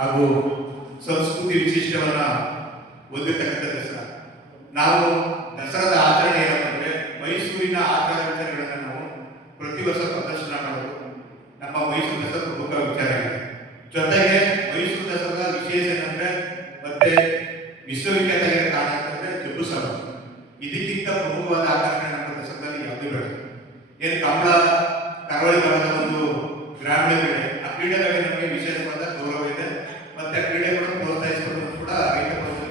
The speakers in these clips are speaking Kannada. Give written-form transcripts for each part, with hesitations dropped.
ಹಾಗೂ ಸಂಸ್ಕೃತಿ ವಿಶಿಷ್ಟವನ್ನ ಹೊಂದಿರತಕ್ಕಂಥ ದಸರಾ. ನಾವು ದಸರಾದ ಆಚರಣೆ ಏನಂತಂದ್ರೆ ಮೈಸೂರಿನ ಆಚಾರ ವಿಚಾರಗಳನ್ನ ನಾವು ಪ್ರತಿ ವರ್ಷ ಪ್ರದರ್ಶನ ಮಾಡೋದು ನಮ್ಮ ಮೈಸೂರು ದಸರಾ ಪ್ರಮುಖ ವಿಚಾರ ಇದೆ. ಜೊತೆಗೆ ಮೈಸೂರು ದಸರಾದ ವಿಶೇಷ ಏನಂದ್ರೆ ಮತ್ತೆ ವಿಶ್ವವಿಖ್ಯಾತ ಕಾರಣ ಅಂತಂದ್ರೆ ಜಂಬೂ ಸವಾರಿ. ಇದಕ್ಕಿಂತ ಪ್ರಮುಖವಾದ ಆಕರ್ಷಣೆ ನಮ್ಮ ದಸರಾದಲ್ಲಿ ಯಾವುದೂ ಬೇಡ. ಏನು ಕಂಬಳ ಕರಾವಳಿ ಭಾಗದ ಒಂದು ಗ್ರಾಮೀಣ ಕ್ರೀಡೆ, ಆ ಕ್ರೀಡೆ ಬಗ್ಗೆ ನಮಗೆ ವಿಶೇಷವಾದ ಗೌರವ ಇದೆ. ಮತ್ತೆ ಆ ಕ್ರೀಡೆ ಕೂಡ ಪ್ರೋತ್ಸಾಹಿಸಿಕೊಳ್ಳೋದು ಕೂಡ ರೈತ ಪ್ರೋತ್ಸಾಹ.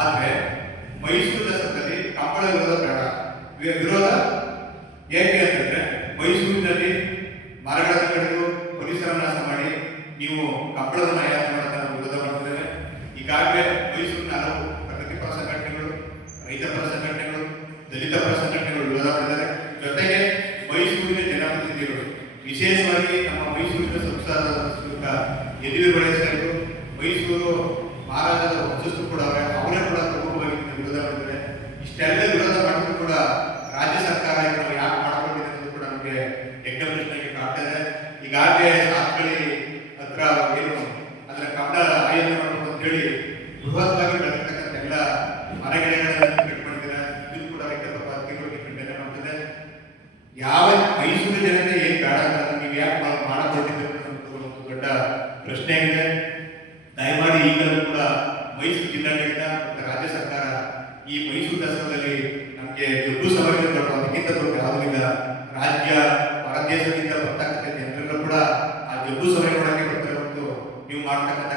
ಆದ್ರೆ ಮೈಸೂರು ದಸರಾದಲ್ಲಿ ಕಂಬಳ ವಿರೋಧ ಬೇಡ. ವಿರೋಧ ಏಕೆ ಅಂತಂದ್ರೆ ಮೈಸೂರಿನಲ್ಲಿ ಮರಗಳನ್ನು ಕಡಿದು ಪರಿಸರ ನಾಶ ಮಾಡಿ ನೀವು ಕಂಬಳವನ್ನು ಆಯಾಸ ಮಾಡತಾ ವಿರೋಧ ಮಾಡ್ತಿದ್ದಾರೆ. ಈಗಾಗಲೇ ಮೈಸೂರಿನ ಹಲವು ಪ್ರಗತಿಪರ ಸಂಘಟನೆಗಳು, ರೈತಪರ ಸಂಘಟನೆಗಳು, ದಲಿತ ಪರ ಸಂಘಟನೆಗಳು ವಿರೋಧ ಮಾಡಿದ್ದಾರೆ. ಜೊತೆಗೆ ಮೈಸೂರಿನ ಜನಪ್ರತಿನಿಧಿಗಳು, ವಿಶೇಷವಾಗಿ ನಮ್ಮ ಮೈಸೂರಿನ ಸಂಸ್ಥಾನ ಯದುವೀರ್ ಒಡೆಯರ್, ಮೈಸೂರು ಮಹಾರಾಜರ ವಂಶಸ್ಥರು ಕೂಡ ಅವರೇ ಕೂಡ ಪ್ರಮುಖವಾಗಿ ವಿರೋಧ ಮಾಡಿದ್ದಾರೆ. ಇಷ್ಟೆಲ್ಲ ವಿರೋಧ ಮಾಡಿದ್ರು ಕೂಡ ರಾಜ್ಯ ಸರ್ಕಾರ ಇದನ್ನು ಯಾಕೆ ಮಾಡಿಕೊಂಡಿದೆ ಅನ್ನೋದು ಕೂಡ ನಮಗೆ ಯಜ್ಞ ಪ್ರಶ್ನೆಗೆ ಕಾಡ್ತಾ ಇದೆ. ಈಗಾಗಲೇ ಸಾತ್ಕಳಿ ಹತ್ರ ಏನು ಅದರ ಕನ್ನಡ ಆಯೋಜನೆ ಮಾಡಬೇಕು ಅಂತ ಹೇಳಿ ಬೃಹತ್ವಾಗಿ ಬೆಳೆದಿರ್ತಕ್ಕಂಥ ಎಲ್ಲ ಮರಗಿಡಗಳನ್ನು ಕಟ್ಕೊಂಡಿದ್ದಾರೆ. ಇದು ಕೂಡ ರೈತ ತೀವ್ರವಾಗಿ ಖಂಡನೆ ಮಾಡ್ತಿದೆ. ಯಾವ ಮೈಸೂರು ಜನತೆ ಏನ್ ಬೇಡ ಅಂತ ನೀವು ಯಾಕೆ ಮಾಡಕೊಂಡಿದ್ದೀರಿ ಅನ್ನೋದು ಒಂದು ದೊಡ್ಡ ಪ್ರಶ್ನೆ ಆಗಿದೆ. ದಯಮಾಡಿ ಈಗಲೂ ಕೂಡ ಮೈಸೂರು ಜಿಲ್ಲಾಡಳಿತ ಮತ್ತು ರಾಜ್ಯ ಸರ್ಕಾರ ಈ ಮೈಸೂರು ದಸರಾದಲ್ಲಿ ನಮಗೆ ಜಂಬೂ ಸವಾರಿ ದೊಡ್ಡ ಅದಕ್ಕಿಂತ ದೊಡ್ಡ ಯಾವುದಿಲ್ಲ. ರಾಜ್ಯ ಹೊರ ದೇಶದಿಂದ ಬರ್ತಕ್ಕಂಥ ಜನರೆಲ್ಲ ಕೂಡ ಆ ಜಂಬೂ ಸವಾರಿ ನೋಡಕ್ಕೆ ಬರ್ತಾರೆ. ಮತ್ತು ನೀವು ಮಾಡ್ತಕ್ಕಂಥ